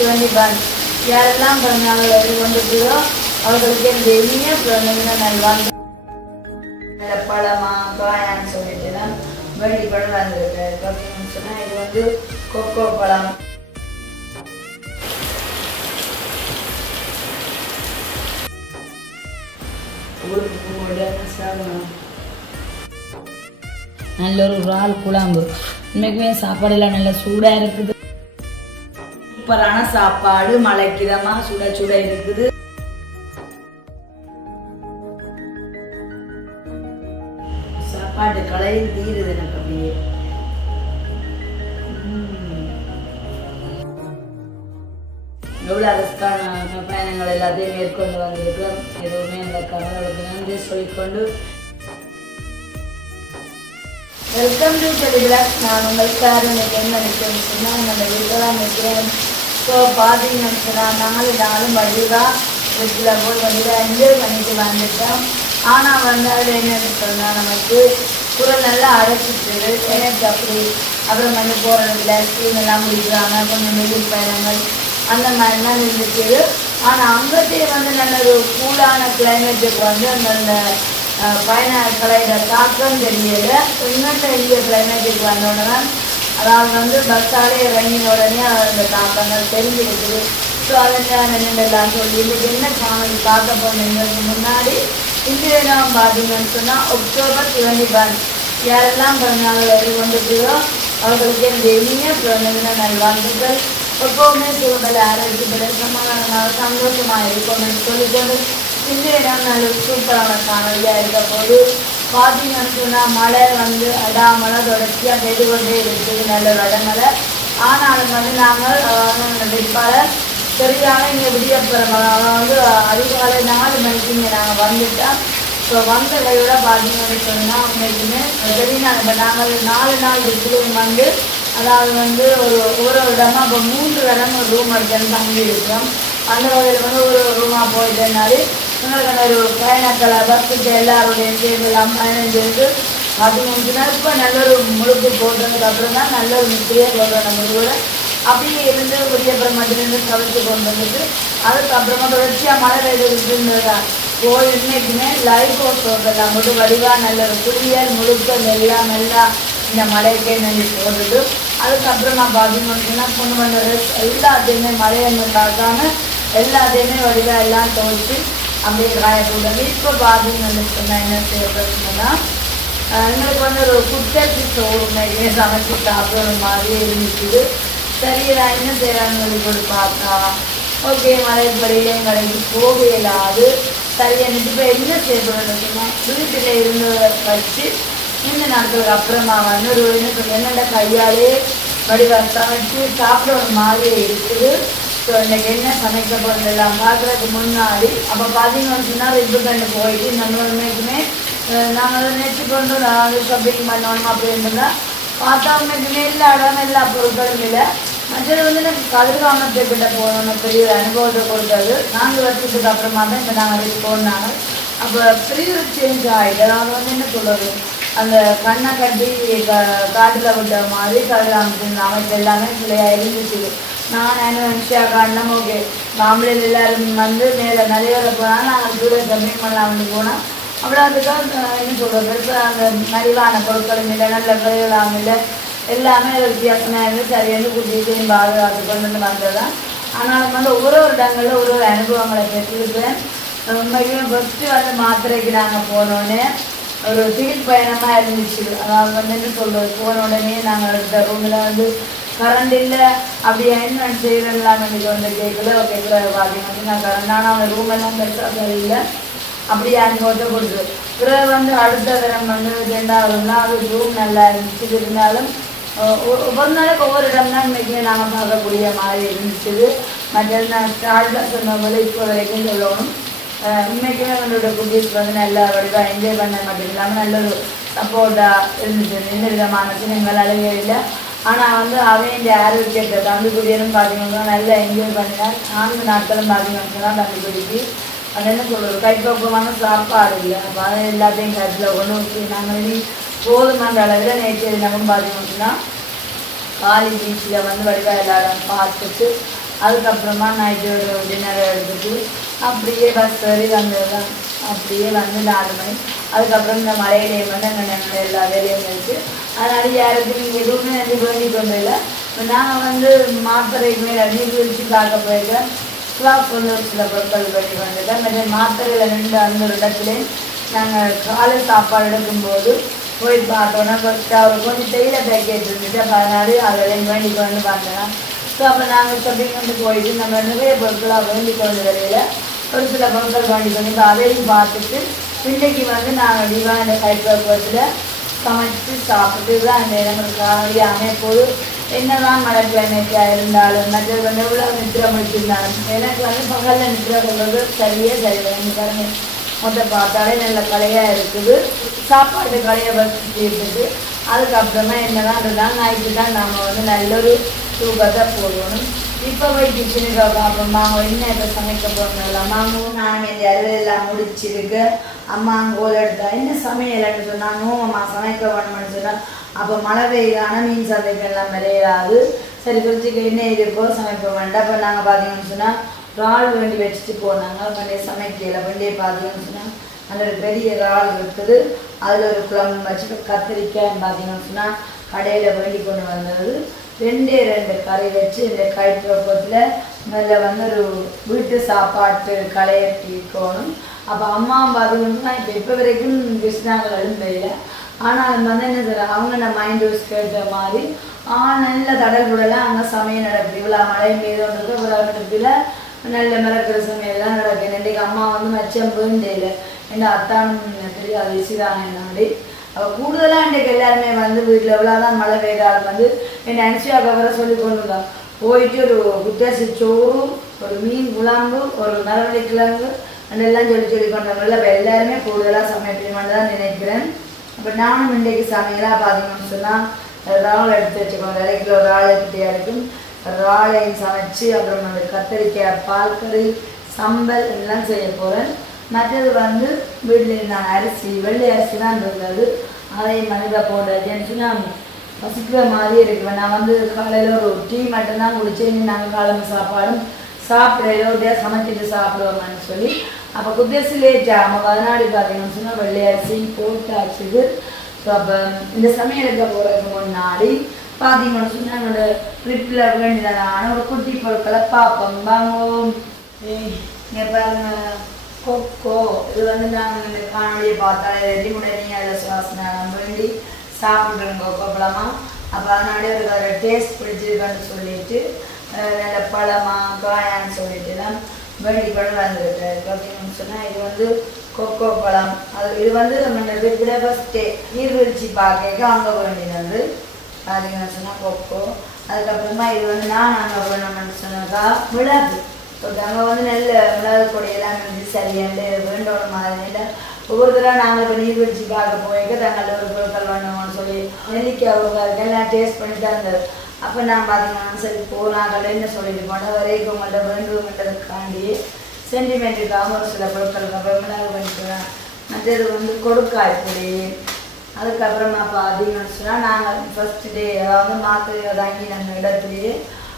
சிவனிபான் யாரெல்லாம் பிறந்தாங்களோ இது கொண்டுக்கிறோ அவர்களுக்கு என் பெரிய பிறந்த நல்வாங்க பழமா காயான்னு சொல்லிட்டு தான் வேண்டி பழம் வந்திருக்கு அப்படின்னு சொன்னால் இது வந்து கொக்கோ பழம். நல்ல ஒரு இறால் குழம்பு. உண்மைக்குமே சாப்பாடெல்லாம் நல்லா சூடாக இருக்குது. சூப்பரான சாப்பாடு மலைக்கிதமா சுட சுட இருக்குது. சாப்பாட்டு கலையில் தீருது எனக்கு அப்படியே. உம். எவ்வளோ ரிஸ்கான பயணங்கள் எல்லாத்தையும் மேற்கொண்டு வந்திருக்கிறோம் எதுவுமே அந்த கவலைகளுக்கு நன்றி சொல்லிக்கொண்டு. வெல்கம் டு டெலிகிராஃப் நான் உங்கள் சார் இன்னைக்கு என்ன நினைக்கிறேன்னு சொன்னால் நம்ம வீட்டில் தான் நிற்கிறேன். ஸோ பார்த்தீங்கன்னு சொன்னால் நாலு நாளும் வடிவாக வீட்டில் போய் வடிவாக என்ஜாய் பண்ணிட்டு வந்துட்டோம் ஆனால் வந்து அது என்னன்னு சொன்னால் நமக்கு குரல் நல்லா அடைச்சிட்டு எனக்கு அப்படி அப்புறம் வந்து போகிறதில்ல ஸ்கீம் எல்லாம் முடிக்கிறாங்க கொஞ்சம் வெயில் பயணங்கள் அந்த மாதிரிலாம் இருந்துச்சு ஆனால் அங்கத்தையே வந்து நல்ல ஒரு கூலான கிளைமேட்டுக்கு வந்து அந்தந்த அஹ், தாக்கம் தெரியலை இன்னொன்று இந்திய கிளைமேட்டுக்கு வந்தோடனே அதாவது வந்து பஸ்ஸாலே இறங்கின உடனே அந்த தாக்கங்கள் தெரிஞ்சிருக்குது ஸோ அதெல்லாம் என்னென்னலாம் சொல்லி இன்னைக்கு என்ன காணொலி பார்க்க போனீங்களுக்கு முன்னாடி இன்றைய நாம் பார்த்தீங்கன்னு சொன்னால் அக்டோபர் டுவெண்ட்டி யாரெல்லாம் பிறந்தாங்களோ இது கொண்டுக்கிறோ அவர்களுக்கு இந்த இனிய பிறந்ததின நல்வாழ்த்துக்கள் எப்பவுமே சூழல் ஆரோக்கியப்பட சமாதானமாக சந்தோஷமாக இருக்கணும்னு சொல்லிக்கொண்டு இந்த இடம் நல்ல சூப்பரான காணொலியாக இருக்க போது பார்த்தீங்கன்னு சொன்னால் மழை வந்து அடாமலை தொடர்ச்சியாக பெய்து கொண்டே இருக்குது நல்ல ஒரு ஆனாலும் வந்து நாங்கள் வேட்பாளர் சரியான இங்கே விடியப்புறம் அதாவது அதிகாலை நாலு மணிக்கு இங்கே நாங்கள் வந்துட்டோம். ஸோ வந்த கையோட பார்த்தீங்கன்னு சொன்னால் உண்மைக்குமே நாங்கள் இப்போ நாங்கள் நாலு நாள் இருக்கிறோம் வந்து அதாவது வந்து ஒரு ஒரு இடமா இப்போ மூன்று இடம் ரூம் எடுத்து தங்கி இருக்கோம் அந்த வகையில் வந்து ஒரு ரூமாக போயிட்டேனாலே எங்களுக்கு அந்த ஒரு பயணக்களை பஸ்ஸுக்கு எல்லாருடைய சேர்ந்தெல்லாம் பயணம் செய்து பார்த்தீங்கன்னா இப்போ நல்ல ஒரு முழுக்கு போட்டதுக்கு அப்புறம் தான் நல்ல ஒரு முத்திரையாக போடுறோம் நம்ம கூட. அப்படியே இருந்து விடியப்புறம் பிரம்மத்திலிருந்து கவிழ்த்து கொண்டு வந்துட்டு அதுக்கப்புறமா தொடர்ச்சியாக மழை பெய்துட்டு இருந்ததா? போய் இன்னைக்குமே லைஃப் போஸ்ட் எல்லாம் மட்டும் வடிவாக நல்ல ஒரு குளியல் முழுக்க நல்லா நல்லா இந்த மழைக்கே நன்றி போட்டுட்டு அதுக்கப்புறமா பார்த்தீங்கன்னா பொண்ணு பண்ண எல்லாத்தையுமே மழையை பார்க்காம எல்லாத்தையுமே வடிவாக எல்லாம் துவைச்சு அப்படியே காய போட்டது இப்போ பார்த்தீங்கன்னு சொன்னால் என்ன செய்யப்படுதுன்னா எங்களுக்கு வந்து ஒரு குட்டச்சி சோறு மாதிரி சமைச்சு சாப்பிட்ற மாதிரி இருந்துச்சு சரி நான் என்ன செய்யறாங்கன்னு சொல்லி பார்த்தா ஓகே மலைப்படியிலே கடைக்கு போக இயலாது சரி எனக்கு இப்போ என்ன செய்யப்படுறதுன்னா வீட்டில் இருந்து வச்சு இந்த நாட்களுக்கு அப்புறமா வந்து ஒரு என்ன சொல்ல என்னோட கையாலே வடிவ சமைச்சு சாப்பிட்ற ஒரு மாதிரி இருக்குது ஸோ இன்றைக்கி என்ன சமைக்க போகிறதெல்லாம் பார்க்குறதுக்கு முன்னாடி அப்போ பார்த்தீங்கன்னு சொன்னால் ரிப்பு கண்டு போயிட்டு நம்மளுமேக்குமே நாங்கள் நினச்சி கொண்டு நாங்கள் ஷாப்பிங் பண்ணணும் அப்படின்றதா பார்த்தா உண்மைக்குமே எல்லா இடம் எல்லா பொருட்களும் இல்லை. மற்றது வந்து எனக்கு கதிர்காமத்தை கிட்ட போகணும் பெரிய ஒரு அனுபவத்தை கொடுத்தது. நாங்கள் வருஷத்துக்கு அப்புறமா தான் இப்போ நாங்கள் அதுக்கு போனாங்க அப்போ பெரிய ஒரு சேஞ்ச் ஆகிட்டு அதாவது வந்து என்ன சொல்கிறது அந்த கண்ணை கட்டி க- காட்டுல விட்ட மாதிரி கதிராமத்தின் அமைப்பு எல்லாமே பிள்ளையாக இருந்துச்சு. நான் என்ன நினச்சா கண்ணம் ஓகே மாம்பழம் எல்லாரும் வந்து மேலே நிறைய போனால் நாங்கள் தூரம் கம்மி பண்ணலாம்னு போனோம் அப்புறம் அதுக்காக என்ன சொல்கிறது பெருசாக அந்த மலிவான பொருட்களும் இல்லை நல்ல பிள்ளைகளாகவும் இல்லை. எல்லாமே வித்தியாசமாக இருந்து சரியான குட்டியையும் பாதுகாத்து கொண்டு வந்து வந்ததுதான். ஆனாலும் வந்து ஒரு ஒரு இடங்களில் ஒரு ஒரு அனுபவங்களை பெற்றிருப்பேன் உண்மைக்குமே ஃபஸ்ட்டு வந்து மாத்திரைக்கு நாங்கள் போனோன்னே ஒரு திகில் பயணமாக இருந்துச்சு. அதாவது வந்து என்ன சொல்கிறது போன உடனே நாங்கள் எடுத்த ரூமில் வந்து கரண்ட் இல்லை. அப்படியே என்ன செய்யலாம் எனக்கு வந்து கேட்கல கேட்கல பார்த்தீங்கன்னா நான் கரண்ட் ஆனால் அந்த ரூம் எல்லாம் பெருசாக சரியில்லை அப்படியே அனுபவத்தை கொடுத்து பிறகு வந்து அடுத்த தரம் வந்து ரெண்டாவது அது ரூம் நல்லா இருந்துச்சு. இருந்தாலும் ஒ- ஒவ்வொரு நாளைக்கு ஒவ்வொரு இடம் தான் இன்றைக்கி நாங்கள் பார்க்கக்கூடிய மாதிரி இருந்துச்சு. மற்ற நான் ஸ்டார்டில் சொன்ன போது இப்போ வரைக்கும் சொல்லணும். உண்மைக்குமே அவங்களோட குட்டீஸ் வந்து நல்ல வடிவாக என்ஜாய் பண்ண மட்டும் இல்லாமல் நல்ல ஒரு சப்போர்ட்டாக இருந்துச்சு. எந்த விதமான சின்னங்கள் அழகே இல்லை. ஆனால் வந்து அவன் இந்த ஆரோக்கியத்தை தம்பிக்குடியனும் பார்த்தீங்கன்னா நல்லா என்ஜாய் பண்ணினார் நான்கு நாட்களும் பார்த்தீங்கன்னா தான் தம்பிக்குடிக்கு அது என்ன சொல்கிறது கைப்பக்குவமான சாப்பாடு இல்லை. அப்போ அதை எல்லாத்தையும் கருத்தில் கொண்டு வச்சு நாங்கள் இனி போதுமான அளவில் நேற்று தினமும் பார்த்தீங்கன்னா காலி பீச்சில் வந்து வடிவாக எல்லாரும் பார்த்துட்டு அதுக்கப்புறமா நைட்டு ஒரு டின்னர் எடுத்துட்டு அப்படியே பஸ் ஏறி வந்ததுதான். அப்படியே வந்து நாலு மணி. அதுக்கப்புறம் இந்த மழையிலேயே வந்து அங்கே நாங்கள் எல்லா வேலையும் இருக்குது அதனால யாருக்கும் நீங்கள் எதுவுமே வந்து வேண்டி கொண்டு இல்லை நான் வந்து மாத்திரைக்கு மேலே நீர்வீழ்ச்சி பார்க்க போயிருக்கேன் ஸ்லாப் வந்து ஒரு சில பொருட்கள் பண்ணி வந்துட்டேன் மற்ற மாத்திரையில் நின்று அந்த ஒரு இடத்துல நாங்கள் காலை சாப்பாடு எடுக்கும்போது போய் பார்த்தோன்னா ஃபஸ்ட்டு அவர் கொஞ்சம் தேயில பேக்கேஜ் இருந்துச்சு அப்போ அதனால அதில் வேண்டி கொண்டு பார்த்தேன் ஸோ அப்போ நாங்கள் ஷாப்பிங் வந்து போயிட்டு நம்ம நிறைய பொருட்களாக வேண்டி கொண்டு வேலையில் ஒரு சில பொருட்கள் வாங்கி கொண்டு இப்போ அதையும் பார்த்துட்டு இன்றைக்கு வந்து நாங்கள் டிவான ஹைதராபாத்தில் சமைச்சு சாப்பிட்டு தான் அந்த இடங்களுக்கு காணொலி அமைப்போது என்னதான் மழை கிளைமேட்டாக இருந்தாலும் மற்றது வந்து எவ்வளோ நித்திர முடிச்சிருந்தாலும் எனக்கு வந்து பகலில் நித்திர கொள்வது சரியே சரியில்லை பாருங்க மொத்த பார்த்தாலே நல்ல கலையாக இருக்குது. சாப்பாடு கலையை வச்சு இருக்குது அதுக்கப்புறமா என்னதான் இருந்தாலும் நைட்டு தான் நம்ம வந்து நல்ல ஒரு தூக்கத்தை போடணும். இப்போ போய் கிச்சனுக்கு பார்ப்போம் மாங்க என்ன இப்போ சமைக்க போகிறோம் மாங்கவும் நானும் இந்த எல்லாம் முடிச்சிருக்கு. அம்மா கோல் எடுத்தா என்ன சமையல்னு சொன்னாங்க அம்மா சமைக்க வேணும்னு சொன்னால் அப்போ மழை பெய்யான மீன் சந்தைக்கெல்லாம் விளையாது சரி குறிச்சிக்கு என்ன இருக்கோ சமைக்க வேண்டாம். அப்போ நாங்கள் பார்த்தீங்கன்னு சொன்னால் இறால் வேண்டி வச்சுட்டு போனாங்க. பண்ணி சமைக்கல. வண்டியை பார்த்தீங்கன்னு சொன்னால் அந்த ஒரு பெரிய இறால் இருக்குது அதில் ஒரு குழம்பு வச்சு கத்திரிக்காய் பார்த்தீங்கன்னு சொன்னால் கடையில் வேண்டி கொண்டு வந்தது. ரெண்டே ரெண்டு கறி வச்சு இந்த கைப்பத்தில் மேலே வந்து ஒரு வீட்டு சாப்பாட்டு கலையை தீர்க்கணும் அப்போ அம்மா பார்த்தீங்கன்னா இப்போ இப்போ வரைக்கும் கிருஷ்ணாங்கள் எழுந்தையில் ஆனால் வந்து என்ன சொல்கிறாங்க அவங்க நான் மைண்ட் யூஸ் கேட்ட மாதிரி நல்ல தடல் விடலாம் அங்கே சமயம் நடக்குது. இவ்வளோ மழை மீது ஒன்று இவ்வளோ இடத்துல நல்ல மிளகு சமையல்லாம் நடக்குது. இன்றைக்கு அம்மா வந்து மச்சம் பூந்தையில் என் அத்தானும் தெரியாது விசிதாங்க என்னடி அவள் கூடுதலாக இன்றைக்கு எல்லாருமே வந்து வீட்டில் எவ்வளோதான் மழை பெய்தாலும் வந்து என் அனுஷியாக வர சொல்லி கொண்டு போயிட்டு ஒரு குத்தாசி சோறு ஒரு மீன் குழம்பு ஒரு மரவள்ளி கிழங்கு அதெல்லாம் சொல்லி சொல்லி கொண்டு வரல இப்போ எல்லாருமே கூடுதலாக சமைப்பீங்கன்னு தான் நினைக்கிறேன். அப்போ நானும் இன்றைக்கு சமையலாக பார்த்தீங்கன்னு சொன்னால் இறால் எடுத்து வச்சுக்கோங்க அரை கிலோ இறால் எடுத்துகிட்டே இருக்கும். இறாலையும் சமைச்சு அப்புறம் அந்த கத்திரிக்காய் பால் கறி சம்பல் எல்லாம் செய்ய போகிறேன் மற்றது வந்து வீட்டில் இருந்தாங்க அரிசி வெள்ளை அரிசி தான் இருந்தது. அதையும் மனிதா போடுறதுன்னு சொன்னால் பசிக்கிற மாதிரி இருக்கு. நான் வந்து காலையில் ஒரு டீ மட்டும்தான் குடிச்சேன். நாங்கள் காலம்பு சாப்பாடும் சாப்பிடையில ஒரு சமைச்சிட்டு சாப்பிடுவோம்னு சொல்லி. அப்போ குத்தேசி லேட் ஆகும் பதினாடி பார்த்தீங்கன்னு சொன்னால் வெள்ளை அரிசி போட்டாச்சுது ஸோ அப்போ இந்த சமையலுக்கு போகிறதுக்கு முன்னாடி பார்த்தீங்கன்னு சொன்னால் என்னோட ட்ரிப்பில் வேண்டியதான ஒரு குட்டி பொருட்களை பார்ப்போம். வாங்குவோம் இங்கே பாருங்க. கொக்கோ இது வந்து நாங்கள் இந்த காணொலியை பார்த்தாலே ரெடி உடனே அதை சுவாசனை வேண்டி சாப்பிட்றோம் கொக்கோ பழமா அப்போ அதனாலே ஒரு டேஸ்ட் பிடிச்சிருக்கான்னு சொல்லிட்டு நல்ல பழமா காயான்னு சொல்லிட்டு தான் வேண்டி கொண்டு வந்துருக்கு பார்த்தீங்கன்னு சொன்னால் இது வந்து கொக்கோ பழம் அது இது வந்து நம்ம விட ஃபஸ்ட்டே நீர்வீழ்ச்சி பார்க்க அங்கே வேண்டியது பார்த்தீங்கன்னு சொன்னால் கொக்கோ அதுக்கப்புறமா இது வந்து நான் அங்கே வேணும்னு சொன்னாக்கா மிளகு இப்போ அங்கே வந்து நெல் உணவு கொடியெல்லாம் வந்து சரியாண்டு வேண்டோட மாதிரி ஒவ்வொரு தடவை நாங்கள் இப்போ நீர்வீழ்ச்சி பார்க்க போயிருக்க தாங்கள் ஒரு பொருட்கள் வேணும்னு சொல்லி நெல்லிக்காய் அவங்க எல்லாம் டேஸ்ட் பண்ணி தான் இருந்தது அப்போ நான் பார்த்தீங்கன்னா சரி போகலாம் கடைன்னு சொல்லிட்டு போனேன் வரைக்கும் உங்கள்கிட்ட வேண்டுமென்றதுக்காண்டி சென்டிமெண்ட்டுக்காக ஒரு சில பொருட்கள் அப்புறம் மிளகு பண்ணிக்கிறேன் மற்றது வந்து கொடுக்காய் பொடி அதுக்கப்புறமா அப்படின்னு சொன்னால் நாங்கள் ஃபர்ஸ்ட் டே அதாவது மாத்திரை வாங்கி நாங்கள் இடத்துலேயே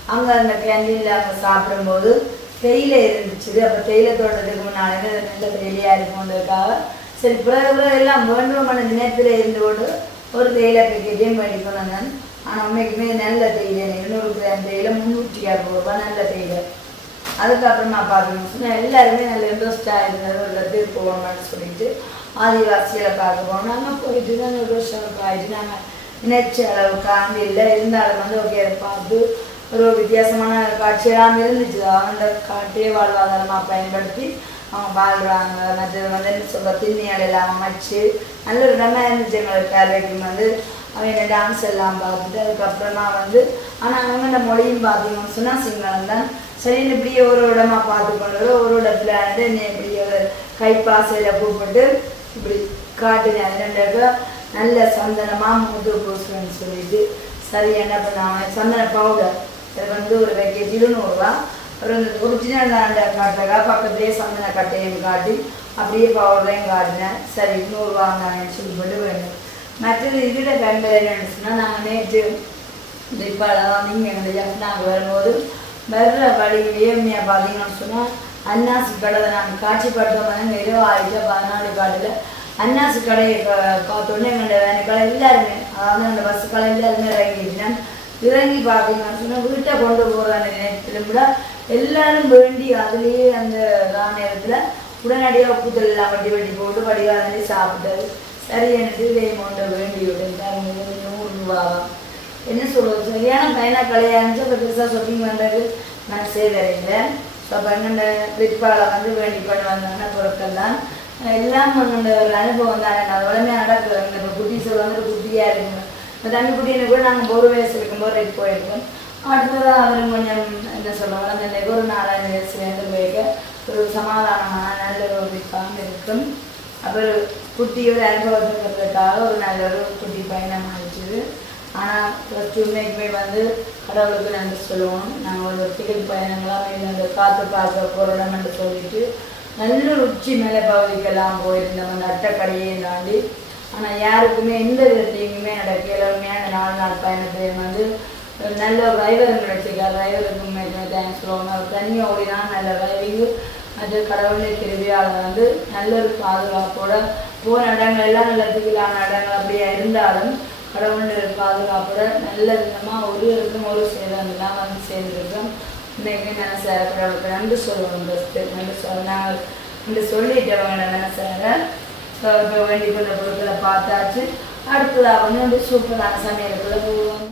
அங்கே அந்த கேண்டீனில் அங்கே சாப்பிடும்போது தேயிலை இருந்துச்சு அப்போ தேயிலை தோட்டத்துக்கு முன்னாடி நல்ல தேயிலையாக இருக்கும்ன்றதுக்காக சரி பிறகு எல்லாம் வேண்டும் மணி நேரத்தில் இருந்து கொண்டு ஒரு தேயிலை பேக்கெட்டையும் பண்ணிக்கணும் நான். ஆனால் உண்மைக்குமே நல்ல தேயிலை. இன்னொரு கிராம் தேயிலை முந்நூற்றி அறுபது ரூபாய் நல்ல தேயிலை. அதுக்கப்புறமா பார்க்கணும். சொன்னால் எல்லாருமே நல்ல இன்ட்ரெஸ்டாக இருந்தது ஒரு இடத்துக்கு போகணும்னு சொல்லிட்டு ஆதிவாசிகளை பார்க்க போனோம். நாங்கள் போயிட்டு தான் ஒரு வருஷம் ஆயிட்டு நாங்கள் நினைச்ச அளவுக்கு அங்கே இல்லை. இருந்தாலும் வந்து ஓகே பார்த்து ஒரு வித்தியாசமான காட்சியெல்லாம் இருந்துச்சு. அந்த காட்டே வாழ்வாதாரமாக பயன்படுத்தி அவங்க வாழ்கிறாங்க மற்றது வந்து என்ன சொல்ல திண்ணியால் எல்லாம் அமைச்சு நல்ல ஒரு இடமா இருந்துச்சு எங்களுக்கு கேரக்டர். வந்து அவங்க டான்ஸ் எல்லாம் பார்த்துட்டு அதுக்கப்புறமா வந்து ஆனால் அவங்க மொழியும் பார்த்தீங்கன்னு சொன்னால் சிங்களம் தான். சரின்னு இப்படியே ஒரு இடமா பார்த்து கொண்டு ஒரு இடத்துல வந்து என்னை இப்படி ஒரு கைப்பாசையில் கூப்பிட்டு இப்படி காட்டுனேன் ரெண்டு நல்ல சந்தனமாக முது பூசுவேன்னு சொல்லிட்டு சரி என்ன பண்ணாங்க? சந்தன பவுடர். இது வந்து ஒரு பேக்கேஜ் இருநூறுவா. அப்புறம் இந்த ஒரிஜினல் அந்த காட்டுறக்கா பக்கத்துலேயே சந்தன கட்டையும் காட்டி அப்படியே பவுடரையும் காட்டினேன். சரி நூறுரூவாங்கன்னு சொல்லி போட்டு வேணும் மற்றது இதில் கண்கள் என்னன்னு சொன்னால் நாங்கள் நேற்று தீபாவளி நீங்கள் எங்கள் நாங்கள் வரும்போது வர்ற வழியிலேயே உண்மையாக பார்த்தீங்கன்னு சொன்னால் அன்னாசி கடை நாங்கள் காட்சிப்படுத்தோம் இரவு ஆயிட்டு பதினாலு காட்டில் அன்னாசி கடையை காத்தோடனே எங்களோட வேலை எல்லாருமே அதாவது அந்த பஸ் கடை எல்லாருமே இறங்கிட்டேன் இறங்கி பார்த்தீங்கன்னு சொன்னால் வீட்டை கொண்டு போகிற நேரத்தில் கூட. எல்லாரும் வேண்டி அதுலேயே அந்த நேரத்தில் உடனடியாக புத்தல் எல்லாம் வட்டி வட்டி போட்டு வடிகாலி சாப்பிட்டது. சரி எனக்கு இதே அமௌண்ட்டை வேண்டி விட்டு நூறு ரூபாவா என்ன சொல்றது? சரியான பையனாக கலையாக இருந்துச்சு. பெருசாக ஷாப்பிங் பண்ணுறது நான் செய்தறிங்க இப்போ அப்போ எங்கள்ட வந்து வேண்டி பண்ண வந்தாங்க பொருட்கள் தான் எல்லாம் எங்கள்ட ஒரு அனுபவம் தானே. நான் உடனே நடக்கிறேன் இப்போ குட்டி வந்து குட்டியாக இருக்குங்க இப்போ தண்ணி குட்டின்னு கூட நாங்கள் ஒரு வயசு இருக்கும்போது ரைட் போயிருக்கோம். அடுத்ததாக அவர் கொஞ்சம் என்ன சொல்லுவாங்க அந்த ஒரு நாலஞ்சு வயசுலேருந்து போயிருக்க ஒரு சமாதானமான நல்ல ஒரு விற்பாங்க இருக்கும். அப்புறம் குட்டி ஒரு அனுபவத்துக்காக ஒரு நல்ல ஒரு குட்டி பயணம் ஆயிடுச்சு ஆனால் ப்ளஸ் டூ உண்மைக்குமே வந்து கடவுளுக்கு நன்றி சொல்லுவோம். நாங்கள் ஒரு டிக்கெட் பயணங்களாக இந்த காற்று பார்க்க போகிறோம் என்று சொல்லிட்டு நல்ல உச்சி மேலே பகுதிக்கெல்லாம் போயிருந்தோம். அந்த அட்டைக்கடையை தாண்டி ஆனால் யாருக்குமே எந்த விதத்தையுமே நடக்கல உண்மையான நாலு நாள் பயணத்தையும் வந்து நல்ல டிரைவர் கிடைச்சிருக்கார் டிரைவருக்குமே தேங்க்ஸ் சொல்லுவோம் அவர் தனியாக ஓடினா நல்ல டிரைவிங்கு அது கடவுளுடைய திருவிழாவில் வந்து நல்ல ஒரு பாதுகாப்போட போன இடங்கள் எல்லாம் நல்ல திருவிழான இடங்கள் அப்படியே இருந்தாலும் கடவுளுடைய பாதுகாப்போட நல்ல விதமாக ஒரு இருக்கும் ஒரு சேதங்கள்லாம் வந்து சேர்ந்துருக்கோம். இன்னைக்கு நான் சார் கடவுளுக்கு நன்றி சொல்லுவோம் ஃபஸ்ட்டு நன்றி சொல்ல நாங்கள் நன்றி சொல்லிட்டவங்க நினைச்சாங்க இப்போ வேண்டி பொருட்களை பார்த்தாச்சு அடுத்ததாக வந்து வந்து சூப்பரான சமையலுக்குள்ள போவோம்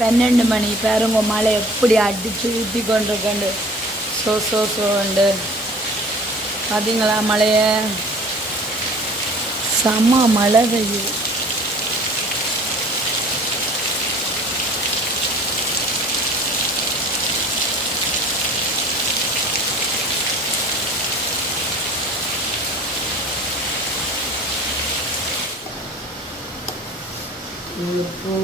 பன்னெண்டு மணி பாருங்க மழை எப்படி அடிச்சு ஊற்றி கொண்டிருக்கண்டு சோ சோ சோண்டு பார்த்தீங்களா மலையை? செம்ம மழை பெய்யுது இப்போ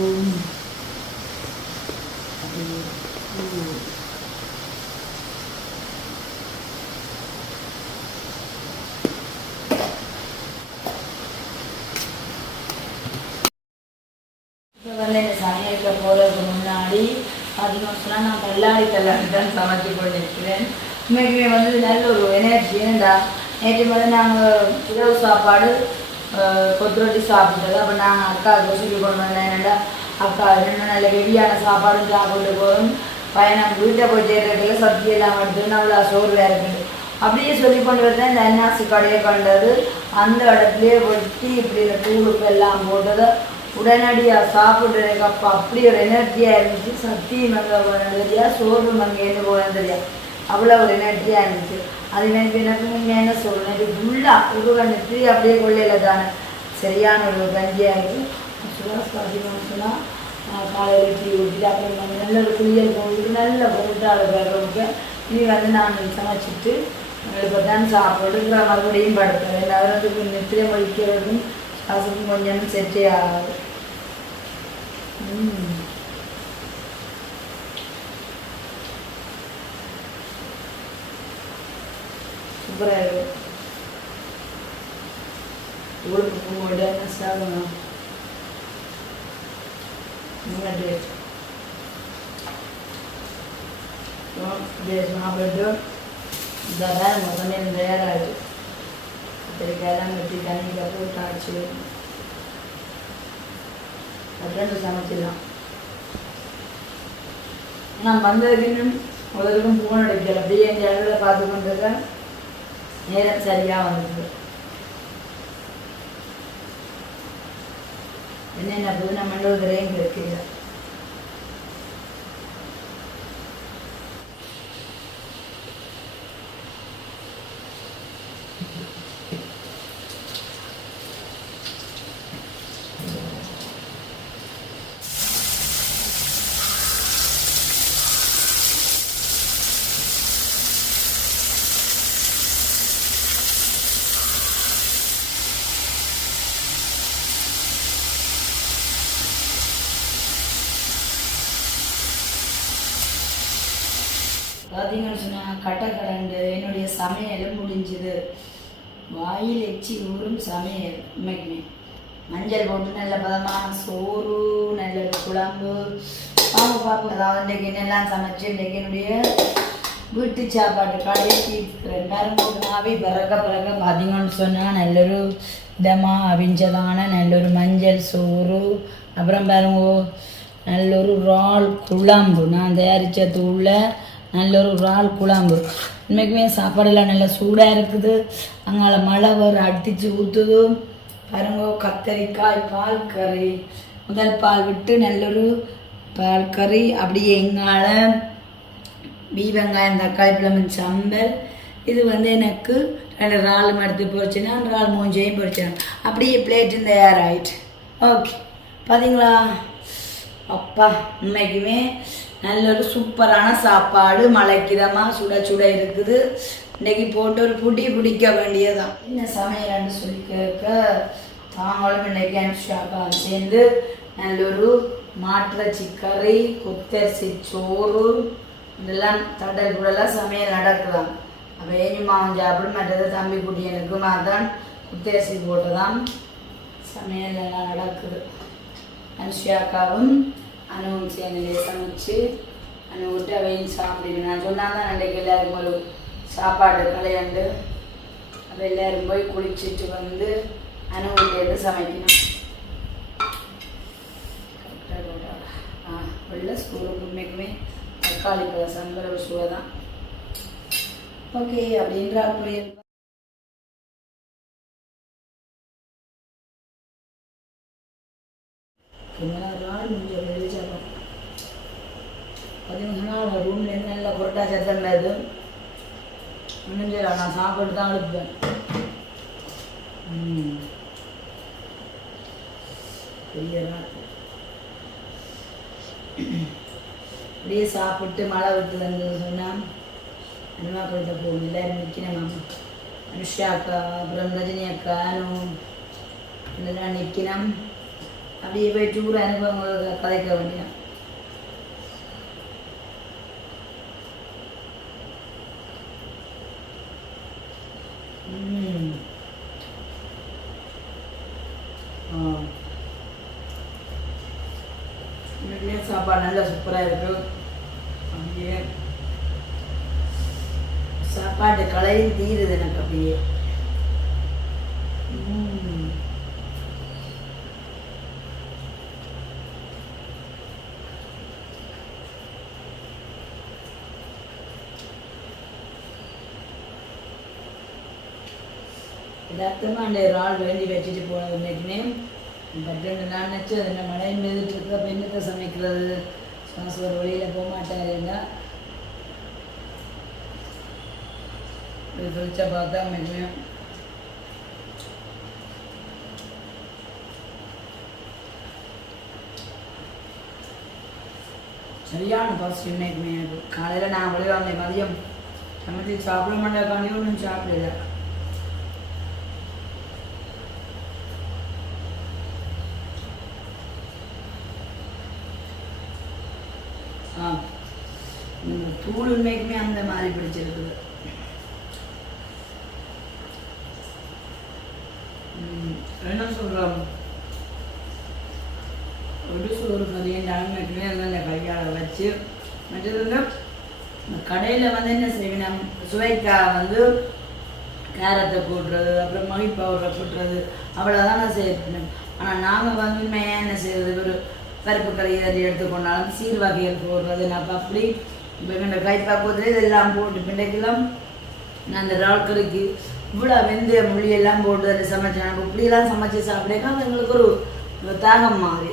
இப்போ வந்து இந்த சமையலுக்கு போகிறதுக்கு முன்னாடி பார்த்தீங்கன்னா நான் பல்லாடி கல்லாடி கொண்டிருக்கிறேன். உண்மைக்குமே வந்து நல்ல ஒரு எனர்ஜி ஏன்டா? நேற்று வந்து நாங்கள் இரவு சாப்பாடு அஹ், கொத்து ரொட்டி சாப்பிட்டது. அப்போ நாங்கள் அக்காவுக்கு சொல்லி கொண்டு வந்தேன். என்னடா? அக்கா ரெண்டு நல்ல ஹெவியான சாப்பாடும் சாப்பிட்டு போதும் பையன் வீட்டை போய் சேர்றதுல சப்ஜி எல்லாம் எடுத்து நல்லா சோறு இருக்குது. அப்படியே சொல்லி கொண்டு வந்தேன். இந்த அன்னாசி கடையை கண்டது. அந்த இடத்துலயே வெட்டி இப்படி இந்த தூளுக்கு எல்லாம் போட்டதை உடனடியாக சாப்பிட்றதுக்கு அப்போ அப்படி ஒரு எனர்ஜியாக இருந்துச்சு. சத்தியும் அங்கே போனது தெரியா? சோறு அங்கேருந்து போனது அவ்வளோ ஒரு எனர்ஜியாக இருந்துச்சு. அது எனக்கு எனக்கு நீங்கள் என்ன சொல்லணும்? இது ஃபுல்லாக இது வந்துட்டு அப்படியே கொள்ளையில் தானே. சரியான ஒரு கஞ்சியாக இருக்குது சுபாஷ் சொன்னால் காலையில் டீ ஊற்றிட்டு அப்புறம் நல்ல ஒரு குளியல் போட்டு நல்ல பொருட்டாள் பேருக்கு இனி வந்து நான் சமைச்சிட்டு இப்போ தான் சாப்பிட்டு மறுபடியும் படுப்பேன். எல்லாரும் நித்திரை மொழிக்கிறதும் காசுக்கும் கொஞ்சம் செட்டே ஆகாது ம் சூப்பராக இருக்கும் ஊருக்கு போகும்போது என்ன சாப்பிடணும் முன்னாடி சாப்பிட்டு இந்த வேலை வெட்டி தண்ணியில் போட்டாச்சு. ரெண்டு சமைச்சிடலாம் நான் வந்ததுக்கு முதலுக்கும் ஃபோன் அடிக்கல. அப்படியே இந்த இடத்துல பார்த்து கொண்டிருக்கேன் நேரம் சரியாக வந்தது. என்னென்ன புது நம்ம இருக்கீங்க பார்த்தீங்கன்னு சொன்னால் கட்டை கடண்டு என்னுடைய சமையலும் முடிஞ்சுது. வாயில் எச்சி ஊறும் சமையல் உண்மைக்குமே. மஞ்சள் போட்டு நல்ல பதமான சோறு நல்ல ஒரு குழம்பு. பாப்பா பார்ப்போம். அதாவது இன்றைக்கு என்னெல்லாம் சமைச்சு இன்றைக்கு என்னுடைய வீட்டு சாப்பாடு கடையை ரெண்டாயிரம் போட்டுனாவே பிறக்க பிறக்க பார்த்தீங்கன்னு சொன்னால் நல்லொரு இதமாக அவிஞ்சதான நல்லொரு மஞ்சள் சோறு. அப்புறம் பாருங்க நல்லொரு ரால் குழம்பு. நான் தயாரித்த தூளில் நல்ல ஒரு இறால் குழம்பு. இன்றைக்குமே சாப்பாடெல்லாம் நல்லா சூடாக இருக்குது. அங்கால மழை வர அடித்து ஊற்றுது பாருங்க கத்தரிக்காய் பால் கறி. முதல் பால் விட்டு நல்லொரு பால் கறி அப்படியே எங்கால பீ வெங்காயம் தக்காளி பழம் சம்பல். இது வந்து எனக்கு ரெண்டு இறாலும் எடுத்து பொரிச்சுனா இறால் மூஞ்சையும் பொரிச்சேன். அப்படியே பிளேட்டும் தயாராகிட்டு ஓகே பார்த்தீங்களா அப்பா உண்மைக்குமே நல்ல ஒரு சூப்பரான சாப்பாடு மலைக்கிதமாக சுட சுட இருக்குது. இன்னைக்கு போட்டு ஒரு புடி பிடிக்க வேண்டியதுதான். என்ன சமையல்னு சொல்லி கேட்க தாங்களும் இன்னைக்கு அனுஷாக்கா சேர்ந்து நல்ல ஒரு மாட்டிறச்சி கறி கொத்தரிசி சோறு இதெல்லாம் தடல் கூடலாம் சமையல் நடக்குதாம் அப்போ ஏஞ்சுமாவும் சாப்பிடும் மற்றது தம்பி குட்டி எனக்கும் கொத்தரிசி போட்டு தான் சமையல் எல்லாம் நடக்குது. அனுஷியாக்காவும் அனுவும் சேர்ந்து சமைச்சு அனு விட்டு அவையும் சாப்பிடுங்க நான் சொன்னால் தான் அன்றைக்கு எல்லோரும் ஒரு சாப்பாடு கலையாண்டு அப்போ எல்லோரும் போய் குளிச்சுட்டு வந்து அனு வீட்டிலேருந்து சமைக்கணும் ஆ வெள்ள ஸ்கூலுக்கு உண்மைக்குமே தக்காளி பழம் சங்கர சுவை தான். ஓகே அப்படின்ற புரியல் நாள் முடிஞ்ச ரூம்ல இருந்து நல்லா கொட்டா சத்தம் அது நான் சாப்பிட்டு தான் அழுப்பேன் அப்படியே சாப்பிட்டு மழை விட்டு வந்து சொன்னால் அனுமாக்கள்கிட்ட போகும் எல்லாரும் நிற்கணும் மாமா. அனுஷா அக்கா அப்புறம் ரஜினி அக்கா அனு. இதெல்லாம் நிற்கணும் அப்படியே போய் டூர் அனுபவங்களை கதைக்க வேண்டியான் ம். சாப்பாடு நல்லா சூப்பராக இருக்கு அப்படியே சாப்பாடு கலையும் தீருது எனக்கு அப்படியே ரத்தமாக அந்த ஒரு ஆள் வேண்டி வச்சுட்டு போனது இன்னைக்குமே பட் ரெண்டு நாள் நினச்சி அது என்ன மழை மீதுட்டு இருக்கிற பெண்ணுக்கு சமைக்கிறது சுவாச ஒரு வழியில் போக மாட்டாருன்னா இது சொல்லிச்சா பார்த்தா இன்னைக்குமே சரியான பசி இன்னைக்குமே காலையில் நான் விளையாண்டேன் மதியம் சமைச்சு சாப்பிட மாட்டேன் கண்டிப்பாக சாப்பிடல ஆ இந்த தூள் உண்மைக்குமே அந்த மாதிரி பிடிச்சிருக்குது. என்ன சொல்கிறோம் ஒரு சோறு பதினேழு மட்டுமே அந்த கையால் வச்சு மற்றது வந்து கடையில் வந்து என்ன செய்வேன் சுவைக்காக வந்து கேரட்டை போடுறது அப்புறம் மகி பவுடரை கூட்டுறது அவ்வளோதான் நான் செய்யணும். ஆனால் நாங்கள் வந்து என்ன செய்யறது? ஒரு பருப்பு கறி அதை எடுத்துக்கொண்டாலும் சீர் வகைகள் போடுறது நான் அப்படி இப்போ எங்கள் கைப்பாக்குவதில் இதெல்லாம் போட்டு பிண்டைக்கெல்லாம் நான் அந்த இறால் இவ்வளோ வெந்தய மொழியெல்லாம் போட்டு அதை சமைச்சேன். எனக்கு இப்படியெல்லாம் சமைச்சு சாப்பிடேக்கா அது எங்களுக்கு ஒரு தாகம் மாறி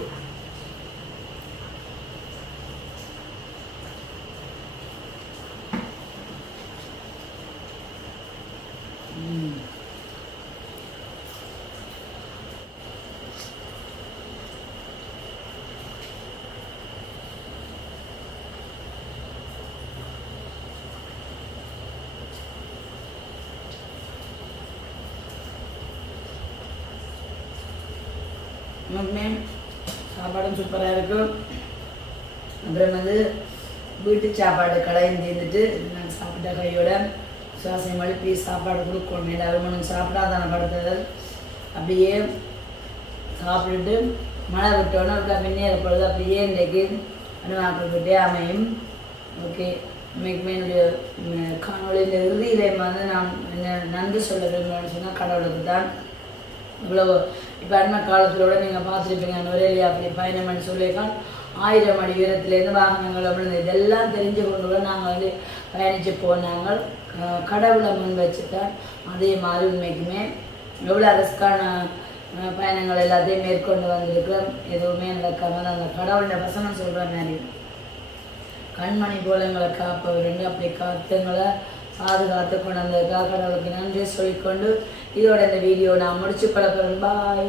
ம். உண்மைக்குமே சாப்பாடும் சூப்பராக இருக்கும். அப்புறம் வந்து வீட்டு சாப்பாடு கடையும் தீர்ந்துட்டு நாங்கள் சாப்பிட்ட கையோட சுவாசம் மழுப்பி சாப்பாடு கொடுக்கணும். எல்லாரும் ஒன்றும் சாப்பிடாதான படுத்தது? அப்படியே சாப்பிட்டுட்டு மழை விட்டோன்னே அப்படியே பின்னேற பொழுது அப்படியே இன்றைக்கு அனுமாக்கிட்டே அமையும். ஓகே. இன்னைக்குமே என்னுடைய காணொலியில் இறுதியிலே வந்து நான் என்ன நன்றி சொல்ல விரும்புகிறேன்னு சொன்னால் கடவுளுக்கு தான். இவ்வளோ இப்போ அண்மை காலத்திலோட நீங்கள் பார்த்துருப்பீங்க நுரையிலே அப்படி பயணம் பண்ணி சொல்லியிருக்கான் ஆயிரம் அடி உயரத்துலேருந்து வாகனங்கள் அப்படின்னு இதெல்லாம் தெரிஞ்சு கொண்டு கூட நாங்கள் வந்து பயணித்து போனாங்க. கடவுளை முன் வச்சுட்டேன் அதே மாதிரி உண்மைக்குமே எவ்வளோ ரிஸ்க்கான பயணங்கள் எல்லாத்தையும் மேற்கொண்டு வந்திருக்கிறோம். எதுவுமே நடக்காமல் அந்த கடவுளோட வசனம் சொல்கிற மாதிரி. கண்மணி போல எங்களை காப்பவர் அப்படி காத்துங்களை பாதுகாத்து கொண்டு வந்ததுக்காக கடவுளுக்கு நன்றி சொல்லிக்கொண்டு இதோட இந்த வீடியோ நான் முடிச்சு கொள்ள பாய்